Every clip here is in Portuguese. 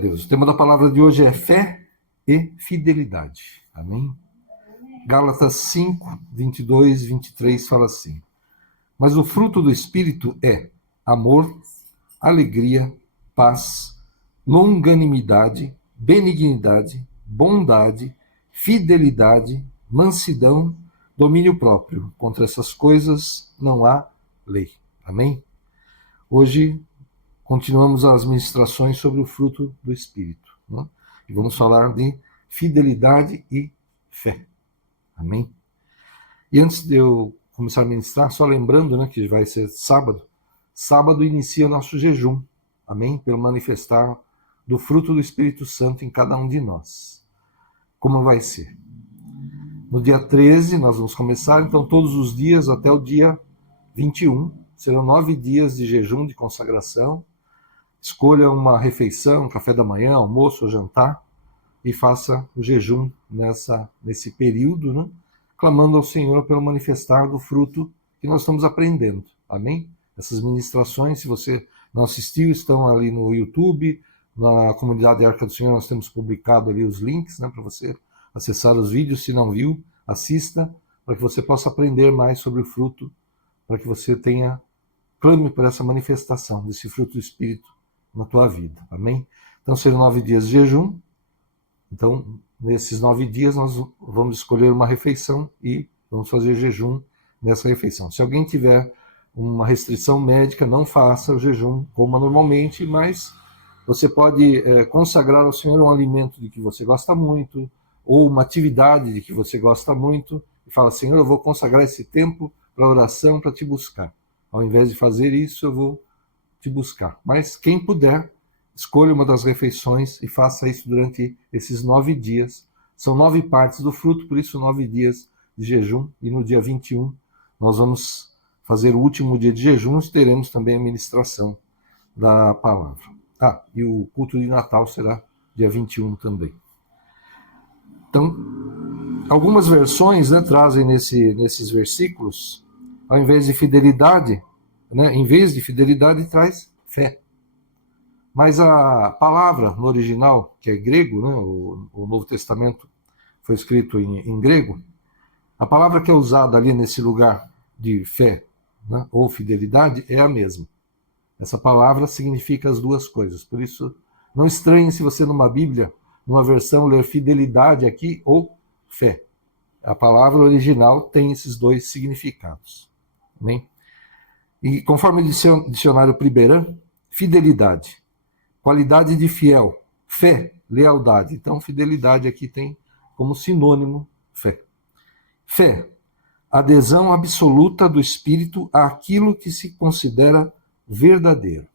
Deus. O tema da palavra de hoje é fé e fidelidade. Amém? Gálatas 5, 22, 23 fala assim: mas o fruto do Espírito é amor, alegria, paz, longanimidade, benignidade, bondade, fidelidade, mansidão, domínio próprio. Contra essas coisas não há lei. Amém? Hoje continuamos as ministrações sobre o fruto do Espírito, né? E vamos falar de fidelidade e fé. Amém? E antes de eu começar a ministrar, só lembrando, né, que vai ser sábado. Sábado inicia o nosso jejum. Amém? Pelo manifestar do fruto do Espírito Santo em cada um de nós. Como vai ser? No dia 13 nós vamos começar, então todos os dias até o dia 21. Serão 9 dias de jejum, de consagração. Escolha uma refeição, café da manhã, almoço ou jantar, e faça o jejum nesse período, né? Clamando ao Senhor pelo manifestar do fruto que nós estamos aprendendo. Amém? Essas ministrações, se você não assistiu, estão ali no YouTube, na comunidade Arca do Senhor, nós temos publicado ali os links, né, para você acessar os vídeos. Se não viu, assista, para que você possa aprender mais sobre o fruto, para que você clame por essa manifestação desse fruto do Espírito na tua vida. Amém? Então serão 9 dias de jejum. Então, nesses 9 dias, nós vamos escolher uma refeição e vamos fazer jejum nessa refeição. Se alguém tiver uma restrição médica, não faça o jejum, coma normalmente, mas você pode consagrar ao Senhor um alimento de que você gosta muito, ou uma atividade de que você gosta muito, e fala: Senhor, eu vou consagrar esse tempo para oração, para te buscar. Ao invés de fazer isso, eu vou te buscar. Mas quem puder, escolha uma das refeições e faça isso durante esses 9 dias. São 9 partes do fruto, por isso 9 dias de jejum. E no dia 21 nós vamos fazer o último dia de jejum, teremos também a ministração da palavra. E o culto de Natal será dia 21 também. Então, algumas versões, né, trazem nesses versículos, ao invés de fidelidade, né, em vez de fidelidade, traz fé. Mas a palavra no original, que é grego, né, o Novo Testamento foi escrito em grego, a palavra que é usada ali nesse lugar de fé, né, ou fidelidade, é a mesma. Essa palavra significa as duas coisas. Por isso, não estranhe se você numa Bíblia, numa versão, ler fidelidade aqui ou fé. A palavra original tem esses dois significados. Amém? E conforme o dicionário Priberan, fidelidade, qualidade de fiel, fé, lealdade. Então, fidelidade aqui tem como sinônimo fé. Fé, adesão absoluta do espírito àquilo que se considera verdadeiro.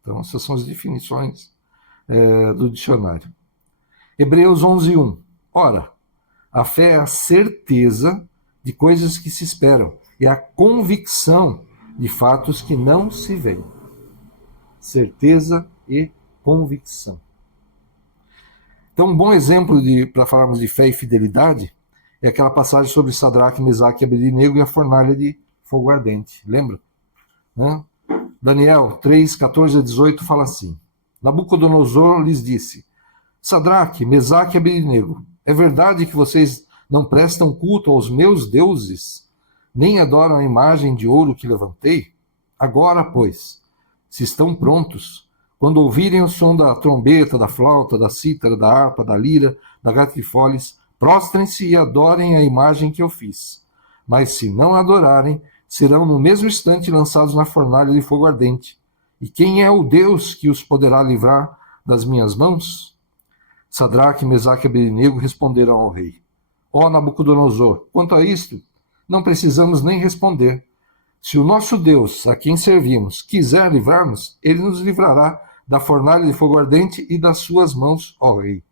Então, essas são as definições do dicionário. Hebreus 11:1. Ora, a fé é a certeza de coisas que se esperam, e a convicção de fatos que não se veem. Certeza e convicção. Então, um bom exemplo para falarmos de fé e fidelidade é aquela passagem sobre Sadraque, Mesaque e Abednego e a fornalha de fogo ardente. Lembra? Né? Daniel 3, 14 a 18 fala assim: Nabucodonosor lhes disse: Sadraque, Mesaque e Abednego, é verdade que vocês não prestam culto aos meus deuses, nem adoram a imagem de ouro que levantei? Agora, pois, se estão prontos, quando ouvirem o som da trombeta, da flauta, da cítara, da harpa, da lira, da gaita de foles, prostrem-se e adorem a imagem que eu fiz. Mas se não adorarem, serão no mesmo instante lançados na fornalha de fogo ardente. E quem é o Deus que os poderá livrar das minhas mãos? Sadraque, Mesaque e Abednego responderam ao rei: Ó Nabucodonosor, quanto a isto, não precisamos nem responder. Se o nosso Deus, a quem servimos, quiser livrar-nos, ele nos livrará da fornalha de fogo ardente e das suas mãos, ó rei.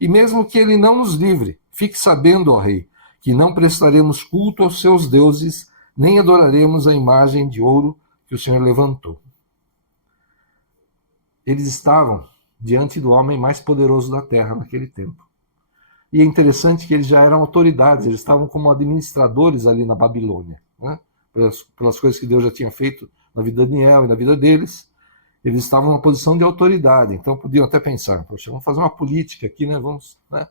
E mesmo que ele não nos livre, fique sabendo, ó rei, que não prestaremos culto aos seus deuses, nem adoraremos a imagem de ouro que o Senhor levantou. Eles estavam diante do homem mais poderoso da terra naquele tempo. E é interessante que eles já eram autoridades, eles estavam como administradores ali na Babilônia, né? Pelas coisas que Deus já tinha feito na vida de Daniel e na vida deles. eles estavam numa posição de autoridade, então podiam até pensar, poxa, vamos fazer uma política aqui, né? Vamos, né,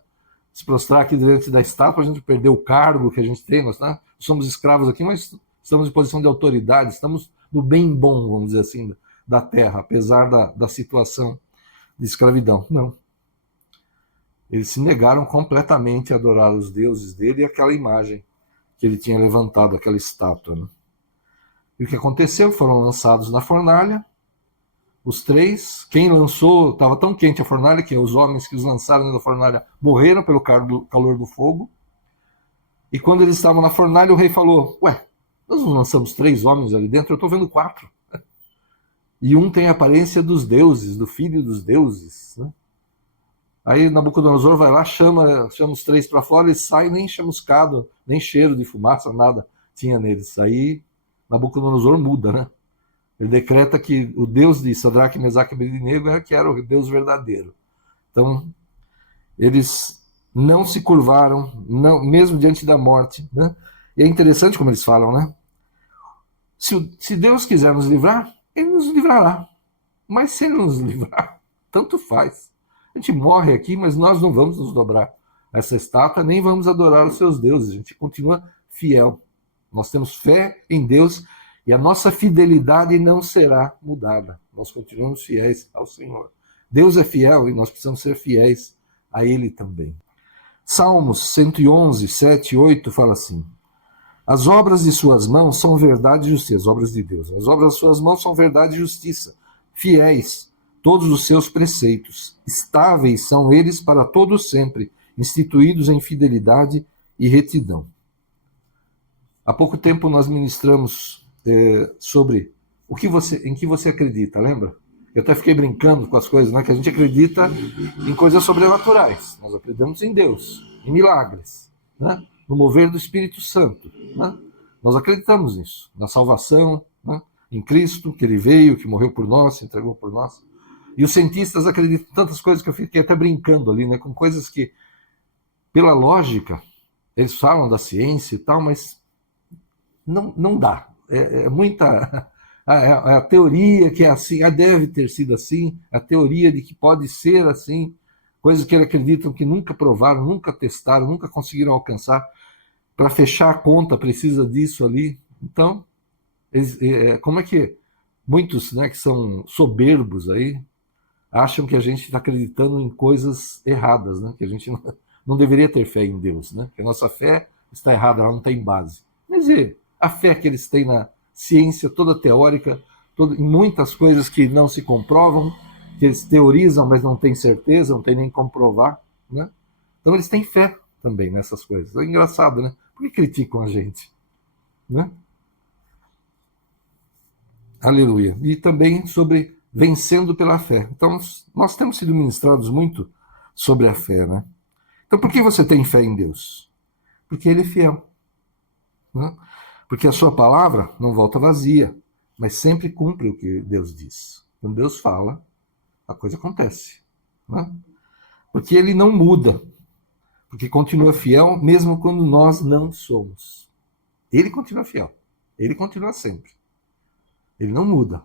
se prostrar aqui diante da estátua, a gente perder o cargo que a gente tem, nós, né, somos escravos aqui, mas estamos em posição de autoridade, estamos no bem bom, vamos dizer assim, da terra, apesar da situação de escravidão. Não. Eles se negaram completamente a adorar os deuses dele e aquela imagem que ele tinha levantado, aquela estátua. Né? E o que aconteceu? Foram lançados na fornalha, os três. Quem lançou, estava tão quente a fornalha que os homens que os lançaram na fornalha morreram pelo calor do fogo. E quando eles estavam na fornalha, o rei falou, ué, nós não lançamos 3 homens ali dentro, eu estou vendo 4. E um tem a aparência dos deuses, do filho dos deuses. Né? Aí Nabucodonosor vai lá, chama os 3 para fora, eles saem nem chamuscado, nem cheiro de fumaça, nada tinha neles. Aí Nabucodonosor muda, né? Ele decreta que o Deus de Sadraque, Mesaque e Abednego era o Deus verdadeiro. Então, eles não se curvaram, não, mesmo diante da morte. Né? E é interessante como eles falam, né? Se Deus quiser nos livrar, ele nos livrará. Mas se ele nos livrar, tanto faz. A gente morre aqui, mas nós não vamos nos dobrar a essa estátua, nem vamos adorar os seus deuses. A gente continua fiel. Nós temos fé em Deus e a nossa fidelidade não será mudada. Nós continuamos fiéis ao Senhor. Deus é fiel e nós precisamos ser fiéis a Ele também. Salmos 111, 7 e 8 fala assim: as obras de suas mãos são verdade e justiça, as obras de Deus. As obras de suas mãos são verdade e justiça, fiéis todos os seus preceitos. Estáveis são eles para todo sempre, instituídos em fidelidade e retidão. Há pouco tempo nós ministramos sobre em que você acredita, lembra? Eu até fiquei brincando com as coisas, né? Que a gente acredita em coisas sobrenaturais. Nós acreditamos em Deus, em milagres, né? No mover do Espírito Santo. Né? Nós acreditamos nisso, na salvação, né? Em Cristo, que Ele veio, que morreu por nós, se entregou por nós. E os cientistas acreditam em tantas coisas que eu fiquei até brincando ali, né? Com coisas que, pela lógica, eles falam da ciência e tal, mas não dá. É muita... A teoria que é assim, deve ter sido assim, a teoria de que pode ser assim, coisas que eles acreditam que nunca provaram, nunca testaram, nunca conseguiram alcançar. Para fechar a conta precisa disso ali. Então, como é que muitos, né, que são soberbos aí, acham que a gente está acreditando em coisas erradas, né? Que a gente não deveria ter fé em Deus, né? Que a nossa fé está errada, ela não tem base. Mas a fé que eles têm na ciência toda teórica, em muitas coisas que não se comprovam, que eles teorizam, mas não têm certeza, não tem nem como provar, né? Então eles têm fé também nessas coisas. É engraçado, né? Por que criticam a gente? Né? Aleluia. E também sobre vencendo pela fé. Então, nós temos sido ministrados muito sobre a fé, né? Então, por que você tem fé em Deus? Porque Ele é fiel. Né? Porque a sua palavra não volta vazia, mas sempre cumpre o que Deus diz. Quando Deus fala, a coisa acontece. Né? Porque Ele não muda. Porque continua fiel mesmo quando nós não somos. Ele continua fiel. Ele continua sempre. Ele não muda.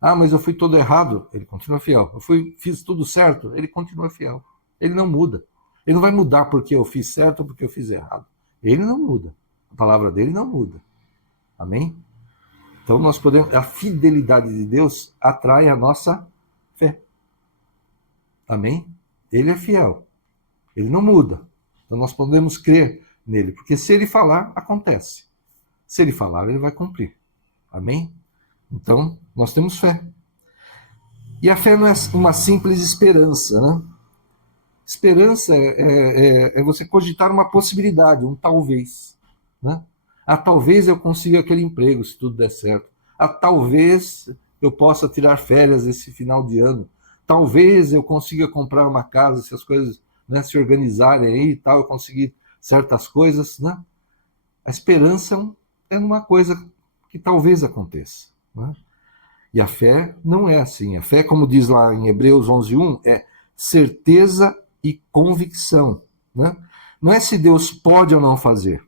Ah, mas eu fui todo errado. Ele continua fiel. Fiz tudo certo. Ele continua fiel. Ele não muda. Ele não vai mudar porque eu fiz certo ou porque eu fiz errado. Ele não muda. A palavra dele não muda. Amém? Então nós podemos. A fidelidade de Deus atrai a nossa fé. Amém? Ele é fiel. Ele não muda. Então nós podemos crer nele. Porque se ele falar, acontece. Se ele falar, ele vai cumprir. Amém? Então, nós temos fé. E a fé não é uma simples esperança, né? Esperança é você cogitar uma possibilidade, um talvez. Né? Talvez eu consiga aquele emprego, se tudo der certo. Talvez eu possa tirar férias esse final de ano. Talvez eu consiga comprar uma casa, se as coisas, né, se organizarem aí e tal, eu conseguir certas coisas. Né? A esperança é uma coisa que talvez aconteça. Né? E a fé não é assim. A fé, como diz lá em Hebreus 11:1, é certeza e convicção. Né? Não é se Deus pode ou não fazer.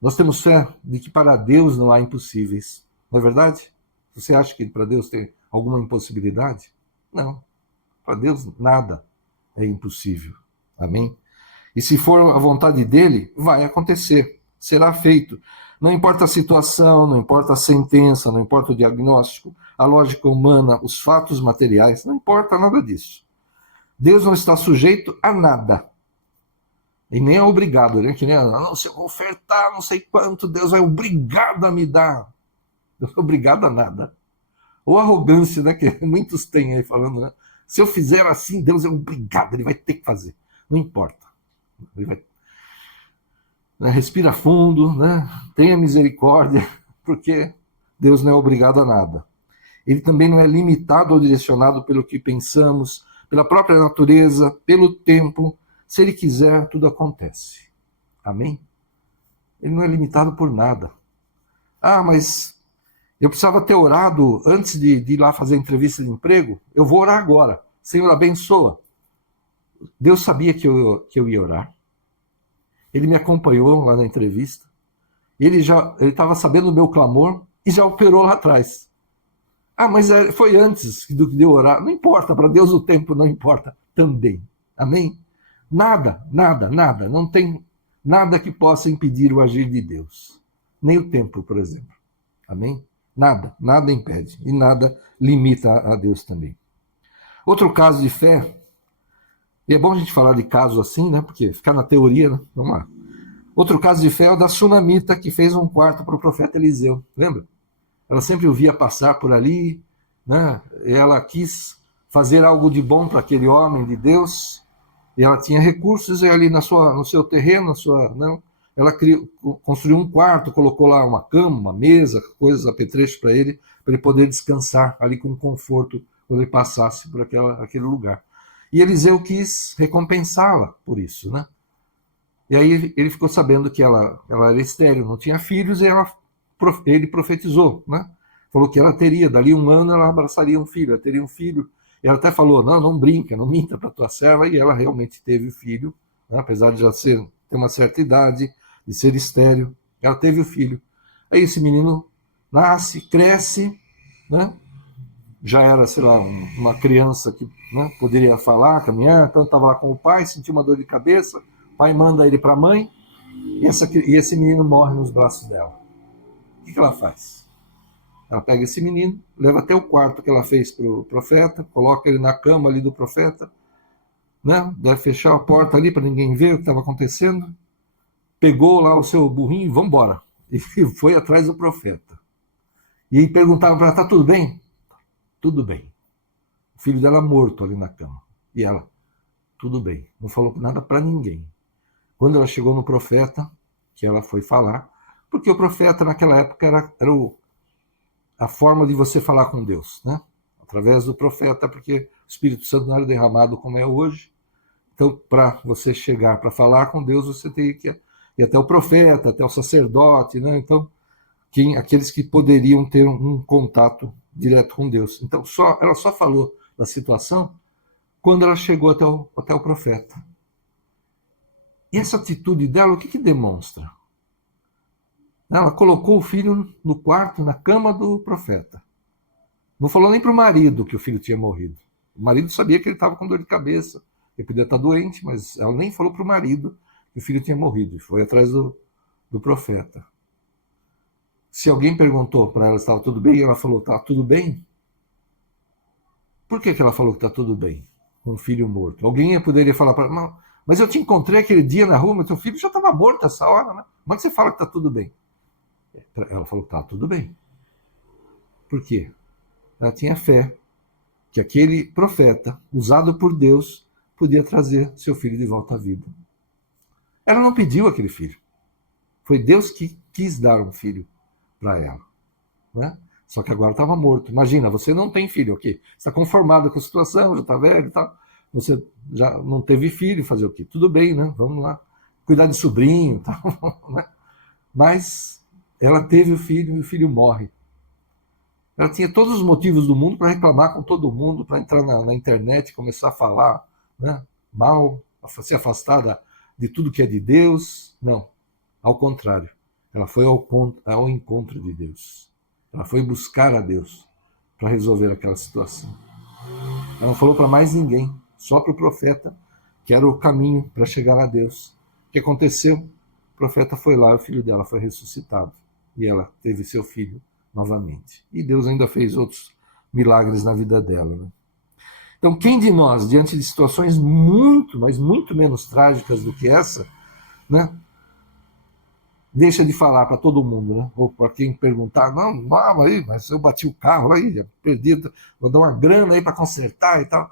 Nós temos fé de que para Deus não há impossíveis. Não é verdade? Você acha que para Deus alguma impossibilidade? Não. Para Deus, nada é impossível. Amém? E se for a vontade dele, vai acontecer. Será feito. Não importa a situação, não importa a sentença, não importa o diagnóstico, a lógica humana, os fatos materiais, não importa nada disso. Deus não está sujeito a nada. E nem é obrigado, né? Que nem, não, se eu ofertar não sei quanto, Deus é obrigado a me dar. Deus é obrigado a nada. Ou arrogância, né? Que muitos têm aí falando, né? Se eu fizer assim, Deus é obrigado, ele vai ter que fazer. Não importa. Ele vai... Respira fundo, né? Tenha misericórdia, porque Deus não é obrigado a nada. Ele também não é limitado ou direcionado pelo que pensamos, pela própria natureza, pelo tempo. Se ele quiser, tudo acontece. Amém? Ele não é limitado por nada. Ah, mas eu precisava ter orado antes de ir lá fazer a entrevista de emprego. Eu vou orar agora. Senhor, abençoa. Deus sabia que eu ia orar. Ele me acompanhou lá na entrevista. Ele estava sabendo do meu clamor e já operou lá atrás. Ah, mas foi antes do que eu orar. Não importa, para Deus o tempo não importa também. Amém? Nada, nada, nada. Não tem nada que possa impedir o agir de Deus. Nem o tempo, por exemplo. Amém? Nada, nada impede. E nada limita a Deus também. Outro caso de fé, e é bom a gente falar de casos assim, né? Porque ficar na teoria, né? Vamos lá. Outro caso de fé é o da sunamita, que fez um quarto para o profeta Eliseu. Lembra? Ela sempre o via passar por ali, né? Ela quis fazer algo de bom para aquele homem de Deus, e ela tinha recursos, e ali no seu terreno, não, ela construiu um quarto, colocou lá uma cama, uma mesa, coisas, apetrechos para ele poder descansar ali com conforto quando ele passasse por aquele lugar. E Eliseu quis recompensá-la por isso, né? E aí ele ficou sabendo que ela era estéril, não tinha filhos, e ele profetizou, né? Falou que ela teria, dali 1 ano, ela abraçaria um filho, ela teria um filho. E ela até falou, não brinca, não minta para tua serva, e ela realmente teve o filho, né? Apesar de já ter uma certa idade, de ser estéril, ela teve o filho. Aí esse menino nasce, cresce, né? Já era, sei lá, uma criança que, né, poderia falar, caminhar, então estava lá com o pai, sentiu uma dor de cabeça, o pai manda ele para a mãe, e esse menino morre nos braços dela. O que ela faz? Ela pega esse menino, leva até o quarto que ela fez para o profeta, coloca ele na cama ali do profeta, né? Deve fechar a porta ali para ninguém ver o que estava acontecendo, pegou lá o seu burrinho e vamos embora. E foi atrás do profeta. E aí perguntava para ela, tá tudo bem? Tudo bem. O filho dela morto ali na cama. E ela, tudo bem. Não falou nada para ninguém. Quando ela chegou no profeta, que ela foi falar, porque o profeta naquela época era a forma de você falar com Deus, né? Através do profeta, porque o Espírito Santo não era derramado como é hoje. Então, para você chegar para falar com Deus, você teria que ir até o profeta, até o sacerdote, né? Então, aqueles que poderiam ter um contato direto com Deus. Então, ela só falou da situação quando ela chegou até o profeta. E essa atitude dela, o que demonstra? Ela colocou o filho no quarto, na cama do profeta. Não falou nem para o marido que o filho tinha morrido. O marido sabia que ele estava com dor de cabeça, ele podia estar doente, mas ela nem falou para o marido que o filho tinha morrido, e foi atrás do profeta. Se alguém perguntou para ela se estava tudo bem, e ela falou, está tudo bem? Por que ela falou que está tudo bem com o filho morto? Alguém poderia falar para ela, mas eu te encontrei aquele dia na rua, mas teu filho já estava morto essa hora, né? Como é que você fala que está tudo bem? Ela falou que está tudo bem. Por quê? Ela tinha fé que aquele profeta, usado por Deus, podia trazer seu filho de volta à vida. Ela não pediu aquele filho. Foi Deus que quis dar um filho para ela, né? Só que agora estava morto. Imagina, você não tem filho, ok? Você está conformada com a situação, já está velho e tal. Você já não teve filho, fazer o quê? Tudo bem, né? Vamos lá. Cuidar de sobrinho, tal, né? Mas ela teve o filho e o filho morre. Ela tinha todos os motivos do mundo para reclamar com todo mundo, para entrar na internet e começar a falar, né, mal, se afastar de tudo que é de Deus. Não, ao contrário. Ela foi ao encontro de Deus. Ela foi buscar a Deus para resolver aquela situação. Ela não falou para mais ninguém, só para o profeta, que era o caminho para chegar a Deus. O que aconteceu? O profeta foi lá, o filho dela foi ressuscitado. E ela teve seu filho novamente. E Deus ainda fez outros milagres na vida dela. Né? Então, quem de nós, diante de situações muito, mas muito menos trágicas do que essa, né, deixa de falar para todo mundo, né? Ou para quem perguntar, não, aí, mas eu bati o carro aí, perdi, vou dar uma grana aí para consertar e tal.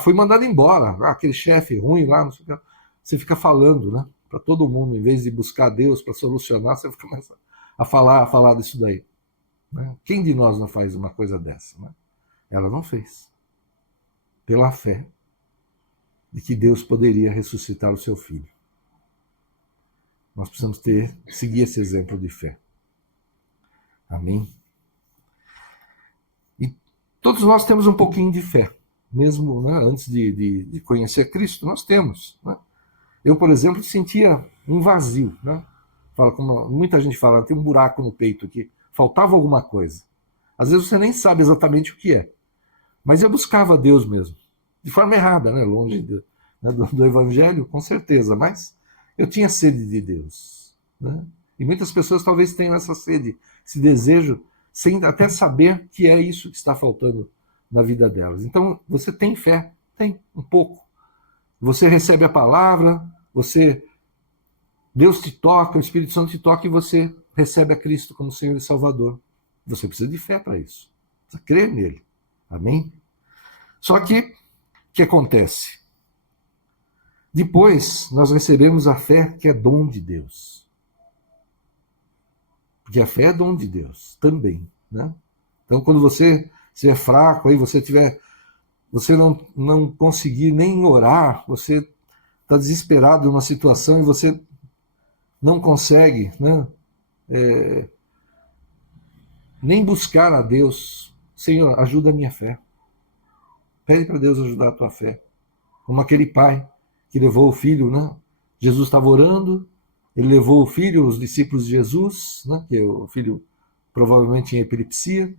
Fui mandado embora, aquele chefe ruim lá, não sei o que. Você fica falando, né? Para todo mundo, em vez de buscar Deus para solucionar, você começa a falar disso daí. Né? Quem de nós não faz uma coisa dessa? Né? Ela não fez. Pela fé de que Deus poderia ressuscitar o seu filho. Nós precisamos seguir esse exemplo de fé. Amém? E todos nós temos um pouquinho de fé. Mesmo, né, antes de conhecer Cristo, nós temos. Né? Eu, por exemplo, sentia um vazio. Né? Como muita gente fala, tem um buraco no peito aqui. Faltava alguma coisa. Às vezes você nem sabe exatamente o que é. Mas eu buscava Deus mesmo. De forma errada, né? Longe do Evangelho, com certeza. Mas eu tinha sede de Deus. Né? E muitas pessoas talvez tenham essa sede, esse desejo, sem até saber que é isso que está faltando na vida delas. Então, você tem fé? Tem, um pouco. Você recebe a palavra, Deus te toca, o Espírito Santo te toca e você recebe a Cristo como Senhor e Salvador. Você precisa de fé para isso. Precisa crer nele. Amém? Só que, o que acontece? Depois, nós recebemos a fé que é dom de Deus. Porque a fé é dom de Deus também. Né? Então, quando você é fraco, aí você não conseguir nem orar, você está desesperado numa situação e você não consegue, né, nem buscar a Deus. Senhor, ajuda a minha fé. Pede para Deus ajudar a tua fé. Como aquele pai que levou o filho, né? Jesus estava orando, ele levou o filho, os discípulos de Jesus, né? Que o filho provavelmente tinha epilepsia,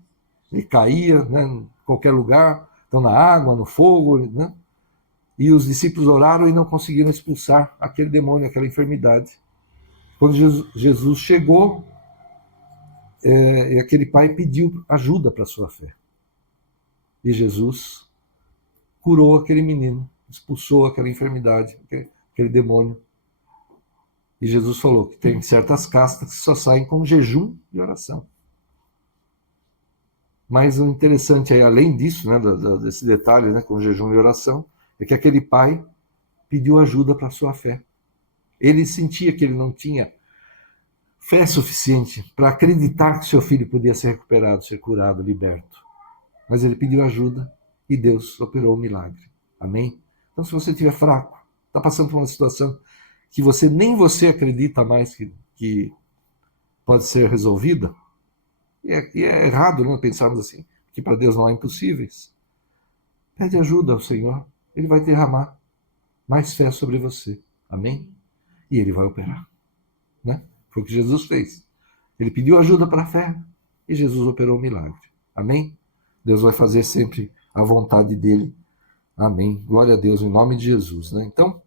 ele caía, né, em qualquer lugar, então na água, no fogo, né? E os discípulos oraram e não conseguiram expulsar aquele demônio, aquela enfermidade. Quando Jesus chegou, aquele pai pediu ajuda para a sua fé. E Jesus curou aquele menino, expulsou aquela enfermidade, aquele demônio. E Jesus falou que tem certas castas que só saem com jejum e oração. Mas o interessante aí, além disso, né, desse detalhe, né, com jejum e oração, é que aquele pai pediu ajuda para a sua fé. Ele sentia que ele não tinha fé suficiente para acreditar que seu filho podia ser recuperado, ser curado, liberto. Mas ele pediu ajuda e Deus operou o milagre. Amém? Então, se você estiver fraco, está passando por uma situação que nem você acredita mais que pode ser resolvida, e é errado, não pensarmos assim, que para Deus não há impossíveis. Pede ajuda ao Senhor, Ele vai derramar mais fé sobre você. Amém? E Ele vai operar. Né? Foi o que Jesus fez. Ele pediu ajuda para a fé e Jesus operou o milagre. Amém? Deus vai fazer sempre a vontade dele. Amém. Glória a Deus, em nome de Jesus. Né? Então,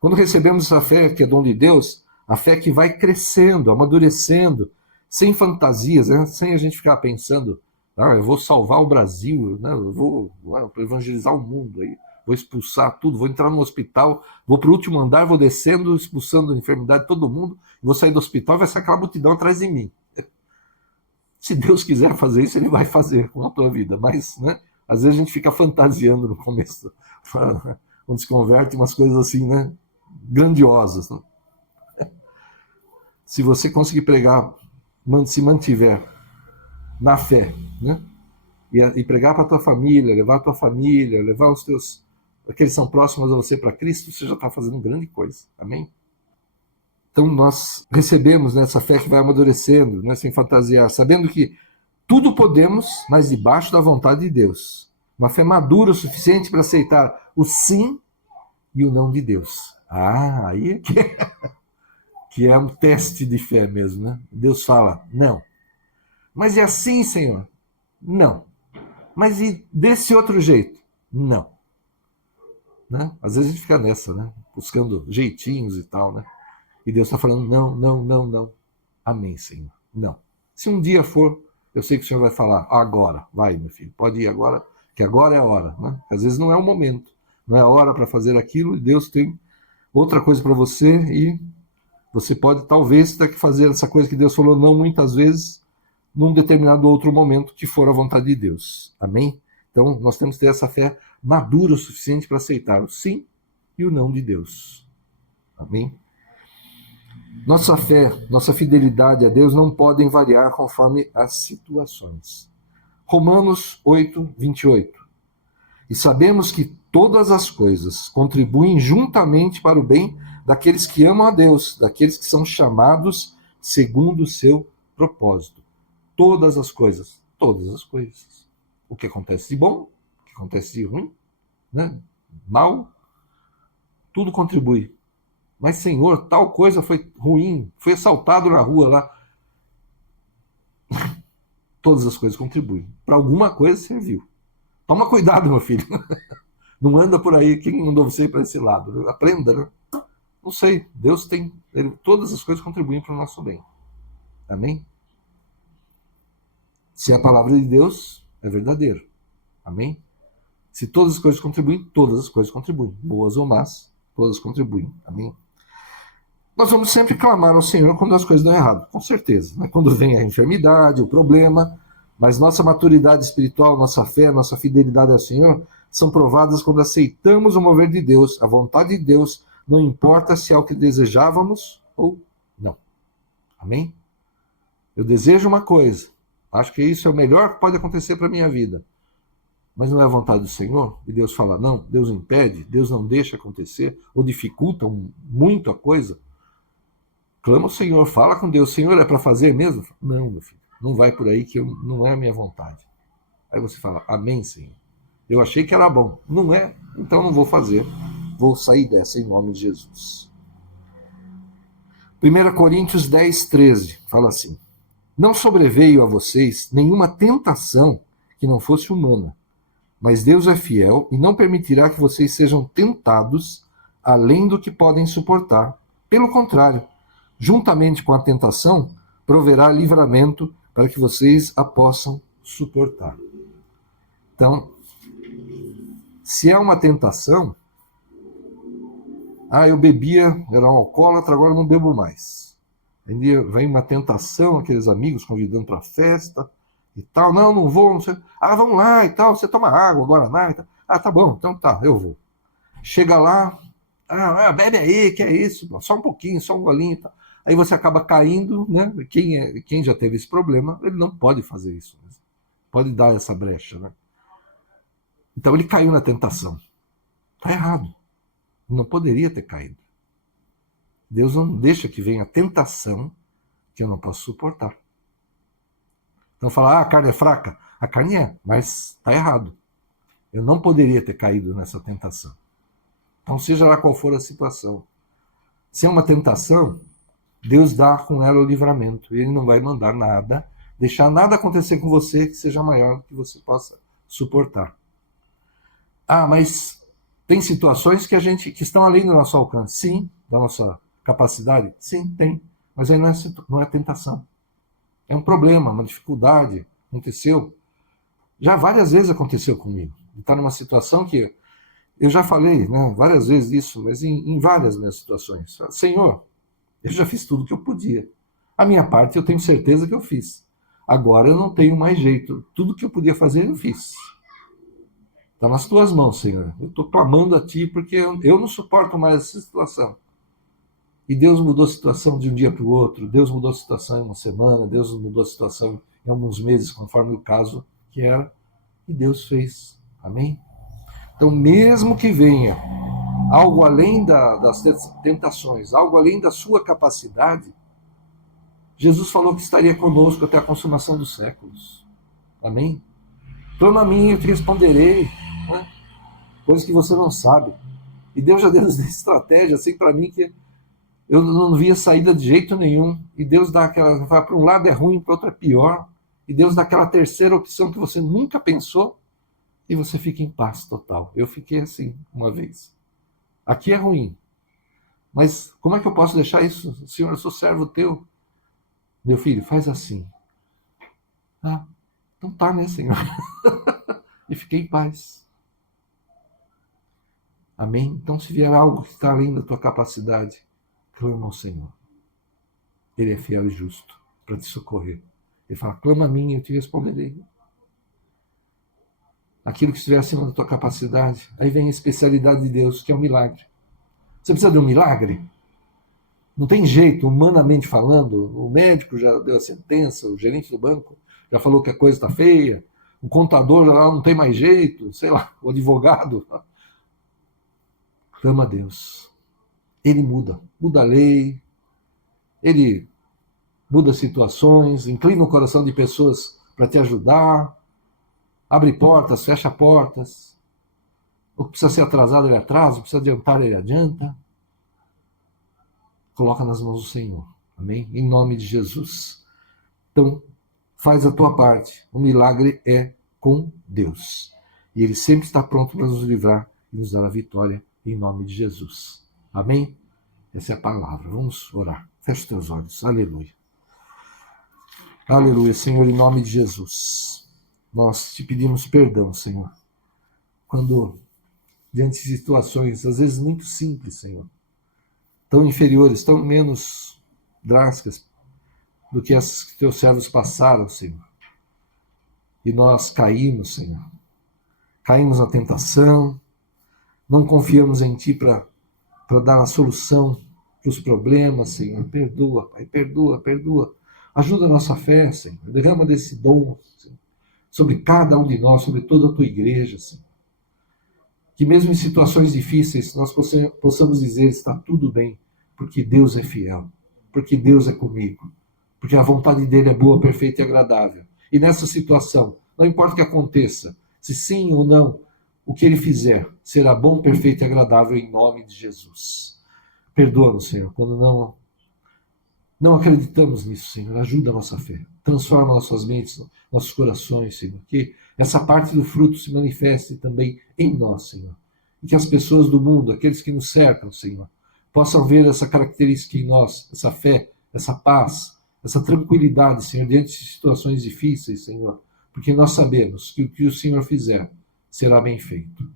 quando recebemos essa fé que é dom de Deus, a fé que vai crescendo, amadurecendo, sem fantasias, né? Sem a gente ficar pensando, eu vou salvar o Brasil, né? Eu vou evangelizar o mundo, aí, vou expulsar tudo, vou entrar no hospital, vou para o último andar, vou descendo, expulsando a enfermidade de todo mundo, vou sair do hospital e vai sair aquela multidão atrás de mim. Se Deus quiser fazer isso, Ele vai fazer com a tua vida, mas, né? Às vezes a gente fica fantasiando no começo, quando se converte, umas coisas assim, né? Grandiosas. Né? Se você conseguir pregar, se mantiver na fé, né? E pregar para a tua família, levar a tua família, levar os teus, aqueles que são próximos a você para Cristo, você já está fazendo grande coisa. Amém? Então nós recebemos nessa fé que vai amadurecendo, né? Sem fantasiar, sabendo que tudo podemos, mas debaixo da vontade de Deus. Uma fé madura o suficiente para aceitar o sim e o não de Deus. Aí é que é um teste de fé mesmo, né? Deus fala, não. Mas é assim, Senhor? Não. Mas e desse outro jeito? Não. Né? Às vezes a gente fica nessa, né? Buscando jeitinhos e tal, né? E Deus está falando, não, não, não, não. Amém, Senhor. Não. Se um dia for, eu sei que o Senhor vai falar, agora, vai, meu filho, pode ir agora, que agora é a hora. Né? Às vezes não é o momento, não é a hora para fazer aquilo, e Deus tem outra coisa para você, e você pode talvez ter que fazer essa coisa que Deus falou não muitas vezes, num determinado outro momento que for a vontade de Deus. Amém? Então, nós temos que ter essa fé madura o suficiente para aceitar o sim e o não de Deus. Amém? Nossa fé, nossa fidelidade a Deus não podem variar conforme as situações. Romanos 8, 28. E sabemos que todas as coisas contribuem juntamente para o bem daqueles que amam a Deus, daqueles que são chamados segundo o seu propósito. Todas as coisas, todas as coisas. O que acontece de bom, o que acontece de ruim, né? Mal, tudo contribui. Mas, Senhor, tal coisa foi ruim, foi assaltado na rua lá. Todas as coisas contribuem. Para alguma coisa serviu. Toma cuidado, meu filho. Não anda por aí, quem mandou você ir para esse lado? Aprenda, né? Não sei, Deus tem, todas as coisas contribuem para o nosso bem. Amém? Se a palavra de Deus é verdadeira. Amém? Se todas as coisas contribuem, todas as coisas contribuem. Boas ou más, todas contribuem. Amém? Nós vamos sempre clamar ao Senhor quando as coisas dão errado, com certeza. Né? Quando vem a enfermidade, o problema, mas nossa maturidade espiritual, nossa fé, nossa fidelidade ao Senhor são provadas quando aceitamos o mover de Deus, a vontade de Deus, não importa se é o que desejávamos ou não. Amém? Eu desejo uma coisa, acho que isso é o melhor que pode acontecer para a minha vida, mas não é a vontade do Senhor, e Deus fala não, Deus impede, Deus não deixa acontecer, ou dificulta muito a coisa. Clama ao Senhor, fala com Deus, Senhor, é para fazer mesmo? Não, meu filho, não vai por aí que não é a minha vontade. Aí você fala, amém, Senhor. Eu achei que era bom, não é, então não vou fazer, vou sair dessa em nome de Jesus. 1 Coríntios 10, 13, fala assim, não sobreveio a vocês nenhuma tentação que não fosse humana, mas Deus é fiel e não permitirá que vocês sejam tentados além do que podem suportar. Pelo contrário, juntamente com a tentação, proverá livramento para que vocês a possam suportar. Então, se é uma tentação, eu bebia, era um alcoólatra, agora não bebo mais. Aí vem uma tentação, aqueles amigos convidando para a festa e tal. Não vou, não sei. Vamos lá e tal, você toma água, guaraná e tal. Tá bom, então tá, eu vou. Chega lá, bebe aí, que é isso, só um pouquinho, só um golinho e tal. Aí você acaba caindo, né? Quem já teve esse problema, ele não pode fazer isso. Pode dar essa brecha, né? Então ele caiu na tentação. Está errado. Não poderia ter caído. Deus não deixa que venha a tentação que eu não posso suportar. Então fala, a carne é fraca? A carne é, mas está errado. Eu não poderia ter caído nessa tentação. Então seja lá qual for a situação. Se é uma tentação, Deus dá com ela o livramento. Ele não vai mandar nada, deixar nada acontecer com você que seja maior do que você possa suportar. Mas tem situações que estão além do nosso alcance. Sim, da nossa capacidade. Sim, tem. Mas aí não é tentação. É um problema, uma dificuldade. Aconteceu. Já várias vezes aconteceu comigo. Está numa situação que eu já falei, né, várias vezes isso, mas em várias minhas situações. Senhor, eu já fiz tudo que eu podia. A minha parte eu tenho certeza que eu fiz. Agora eu não tenho mais jeito. Tudo que eu podia fazer eu fiz. Está nas tuas mãos, Senhor. Eu estou clamando a Ti porque eu não suporto mais essa situação. E Deus mudou a situação de um dia para o outro. Deus mudou a situação em uma semana. Deus mudou a situação em alguns meses, conforme o caso que era. E Deus fez. Amém? Então, mesmo que venha algo além das tentações, algo além da sua capacidade, Jesus falou que estaria conosco até a consumação dos séculos. Amém? Clama a mim, eu te responderei. Né? Coisas que você não sabe. E Deus já deu estratégia assim para mim que eu não via saída de jeito nenhum. E Deus dá aquela, para um lado é ruim, para o outro é pior. E Deus dá aquela terceira opção que você nunca pensou. e você fica em paz total. Eu fiquei assim uma vez. Aqui é ruim, mas como é que eu posso deixar isso? Senhor, eu sou servo teu. Meu filho, faz assim. Ah, então tá, né, Senhor? E fiquei em paz. Amém? Então, se vier algo que está além da tua capacidade, clama ao Senhor. Ele é fiel e justo para te socorrer. Ele fala, clama a mim e eu te responderei. Aquilo que estiver acima da tua capacidade. Aí vem a especialidade de Deus, que é o milagre. Você precisa de um milagre? Não tem jeito, humanamente falando. O médico já deu a sentença, o gerente do banco já falou que a coisa está feia, o contador já não tem mais jeito, sei lá, o advogado. Clama a Deus. Ele muda a lei, ele muda situações, inclina o coração de pessoas para te ajudar, abre portas, fecha portas. O que precisa ser atrasado, ele atrasa, o que precisa adiantar, ele adianta. Coloca nas mãos do Senhor. Amém? Em nome de Jesus. Então, faz a tua parte. O milagre é com Deus. E Ele sempre está pronto para nos livrar e nos dar a vitória em nome de Jesus. Amém? Essa é a palavra. Vamos orar. Feche os teus olhos. Aleluia. Aleluia, Senhor, em nome de Jesus. Nós te pedimos perdão, Senhor. Quando, diante de situações, às vezes muito simples, Senhor, tão inferiores, tão menos drásticas do que as que teus servos passaram, Senhor. E nós caímos, Senhor. Caímos na tentação, não confiamos em Ti para dar a solução para os problemas, Senhor. Perdoa, Pai, perdoa. Ajuda a nossa fé, Senhor. Derrama desse dom, Senhor, sobre cada um de nós, sobre toda a Tua igreja, Senhor. Que mesmo em situações difíceis, nós possamos dizer, está tudo bem, porque Deus é fiel, porque Deus é comigo, porque a vontade dele é boa, perfeita e agradável. E nessa situação, não importa o que aconteça, se sim ou não, o que ele fizer será bom, perfeito e agradável em nome de Jesus. Perdoa-nos, Senhor, quando não acreditamos nisso, Senhor. Ajuda a nossa fé. Transforma nossas mentes, nossos corações, Senhor. Que essa parte do fruto se manifeste também em nós, Senhor. E que as pessoas do mundo, aqueles que nos cercam, Senhor, possam ver essa característica em nós, essa fé, essa paz, essa tranquilidade, Senhor, diante de situações difíceis, Senhor. Porque nós sabemos que o que o Senhor fizer será bem feito.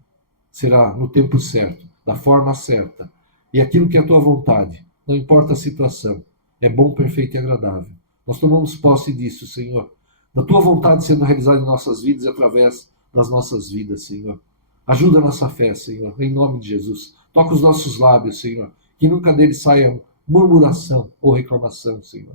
Será no tempo certo, da forma certa. E aquilo que é a tua vontade, não importa a situação, é bom, perfeito e agradável. Nós tomamos posse disso, Senhor. Da tua vontade sendo realizada em nossas vidas e através das nossas vidas, Senhor. Ajuda a nossa fé, Senhor, em nome de Jesus. Toca os nossos lábios, Senhor. Que nunca deles saia murmuração ou reclamação, Senhor.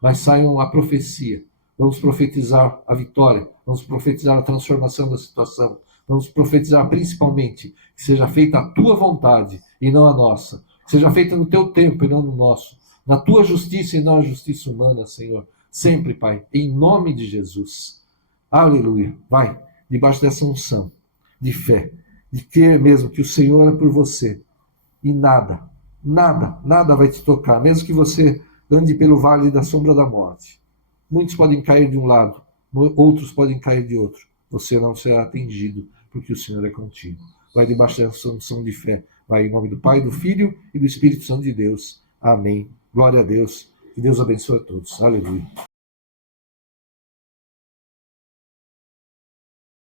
Mas saiam a profecia. Vamos profetizar a vitória. Vamos profetizar a transformação da situação. Vamos profetizar principalmente que seja feita a tua vontade e não a nossa. Que seja feita no teu tempo e não no nosso. Na tua justiça e não a justiça humana, Senhor. Sempre, Pai, em nome de Jesus. Aleluia. Vai, debaixo dessa unção de fé, de crer mesmo que o Senhor é por você. E nada vai te tocar, mesmo que você ande pelo vale da sombra da morte. Muitos podem cair de um lado, outros podem cair de outro. Você não será atingido, porque o Senhor é contigo. Vai debaixo dessa unção de fé. Vai em nome do Pai, do Filho e do Espírito Santo de Deus. Amém. Glória a Deus. Que Deus abençoe a todos. Aleluia.